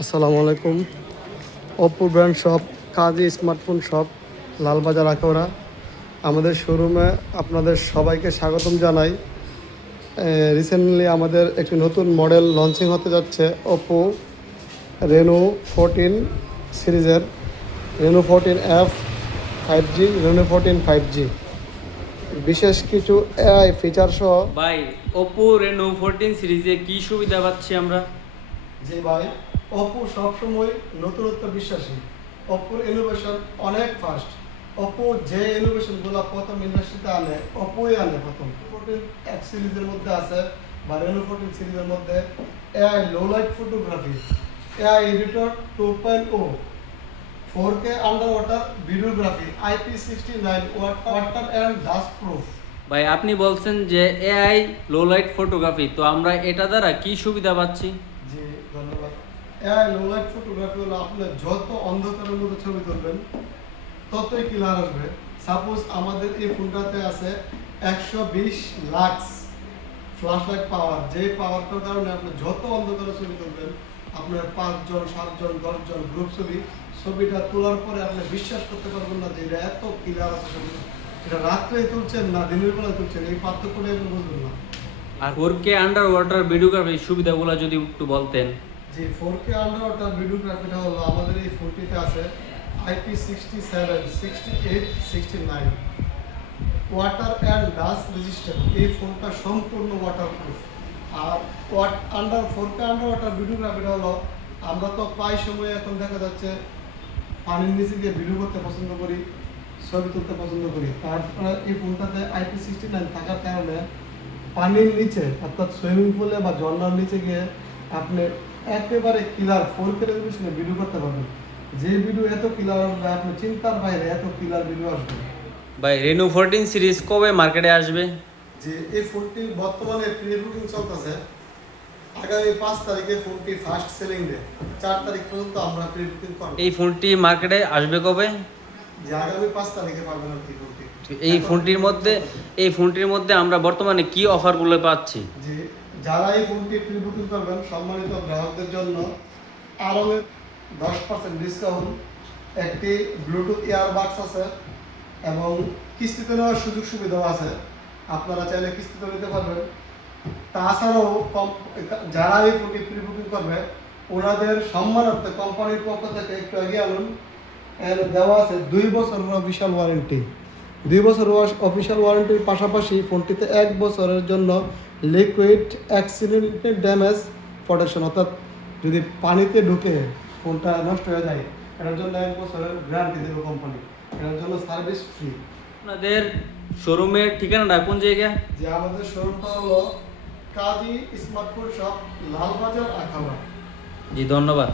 আসসালামু আলাইকুম। Oppo brand shop Kazi smartphone shop Lalbazar Akhaura. আমাদের শোরুমে আপনাদের সবাইকে স্বাগতম জানাই। রিসেন্টলি আমাদের একটি নতুন মডেল লঞ্চিং হতে যাচ্ছে ওপো রেনো ফোরটিন সিরিজের। Reno fourteen F five G Reno fourteen five G বিশেষ কিছু এআই ফিচার সহ ভাই ওপো রেনো ফোরটিন সিরিজে কি সুবিধা পাচ্ছি আমরা? জি ভাই, অপো সবসময় নতুনত্ব বিশ্বাসী। অপোর ইনোভেশন অনেক ফাস্ট অপো যে ইনোভেশনগুলো প্রথম ইন্ডাস্ট্রিতে আনে, অপোই আনে প্রথম। ফোরটিন এক সিরিজের মধ্যে আছে বা রেনো ফোরটিন সিরিজের মধ্যে AI low light photography AI editor two point o four K under water videography IP sixty nine water and dust proof ভাই, আপনি বলছেন যে এআই লো লাইট ফটোগ্রাফি তো আমরা এটা দ্বারা কি সুবিধা পাচ্ছি? জি, ধন্যবাদ। ফটোগ্রাফি হলো আপনি যত অন্ধকারের ছবি তুলবেন, ততই ক্লিয়ার আসবে। সাপোজ আমাদের এই ফোনটাতে আছে একশো বিশ লাক্স পাওয়ার যে পাওয়ারটার কারণে আপনি যত অন্ধকারে ছবি তুলবেন, আপনার পাঁচজন, সাতজন, দশজন গ্রুপ ছবি, ছবিটা তোলার পরে আপনি বিশ্বাস করতে পারবেন না যে এটা এত ক্লিয়ার আছে ছবি। এটা রাত্রে তুলছেন না দিনের বেলায় তুলছেন, এই পার্থক্যটা আপনি বুঝবেন না। আর four K under water videography সুবিধাগুলো যদি একটু বলতেন। যে ফোর কে আন্ডার ওয়াটার ভিডিওগ্রাফিটা হলো আমাদের এই ফোনটিতে আছে IP sixty seven sixty eight sixty nine water and dust resistant এই ফোনটা সম্পূর্ণ ওয়াটার প্রুফ আর under four K under water ভিডিওগ্রাফিটা হলো, আমরা তো প্রায় সময় এখন দেখা যাচ্ছে পানির নিচে গিয়ে ভিডিও করতে পছন্দ করি, ছবি তুলতে পছন্দ করি। তারপরে এই ফোনটাতে আইপি সিক্সটি নাইন থাকার কারণে পানির নিচে অর্থাৎ সুইমিং পুলে বা ঝর্ণার নিচে গিয়ে আপনি একেবারে কিলার ফোর কে রেজলিউশনে ভিডিও করতে পারবেন। যে ভিডিও এত ক্লিয়ার আসবে আপনি চিন্তার বাইরে এত ক্লিয়ার ভিডিও আসবে। ভাই রেনু ফোরটিন সিরিজ কবে মার্কেটে আসবে? যে এই ফোনটি বর্তমানে প্রি বুকিং চলতেছে। আগামী পাঁচ তারিখে ফোনটি ফার্স্ট সেলিং ডে চার তারিখ পর্যন্ত আমরা প্রি বুকিং করব। এই ফোনটি মার্কেটে আসবে কবে? যে আগামী পাঁচ তারিখে পাবেন ফোনটি? এই ফোনটির মধ্যে এই ফোনটির মধ্যে আমরা বর্তমানে কি অফারগুলো পাচ্ছি? যে যারা এই ফোনটি প্রি বুকিং করবেন সম্মানিত গ্রাহকদের জন্য আরও দশ পার্সেন্ট ডিসকাউন্ট একটি ব্লুটুথ ইয়ারবাডস আছে এবং কিস্তিতে নেওয়ার সুযোগ সুবিধাও আছে। আপনারা চাইলে কিস্তিতে নিতে পারবেন। তাছাড়াও কম যারা এই ফোনটি প্রি বুকিং করবে ওনাদের সম্মানার্থে কোম্পানির পক্ষ থেকে একটু এগিয়ে আনুন। এর দেওয়া আছে দুই বছর অফিসিয়াল ওয়ারেন্টি দুই বছর অফিসিয়াল ওয়ারেন্টির পাশাপাশি ফোনটিতে এক বছরের জন্য লিকুইড অ্যাক্সিডেন্টেড ড্যামেজ প্রোটেকশন অর্থাৎ যদি পানিতে ঢুকে ফোনটা নষ্ট হয়ে যায় এটার জন্য এক বছরের গ্যারান্টি দেবে কোম্পানি এটার জন্য সার্ভিস ফ্রি আপনাদের শোরুমের ঠিকানাটা কোন জায়গা যে আমাদের শোরুমটা হলো কাজী স্মার্টফোন শপ লালবাজার আখাউড়া। জি ধন্যবাদ।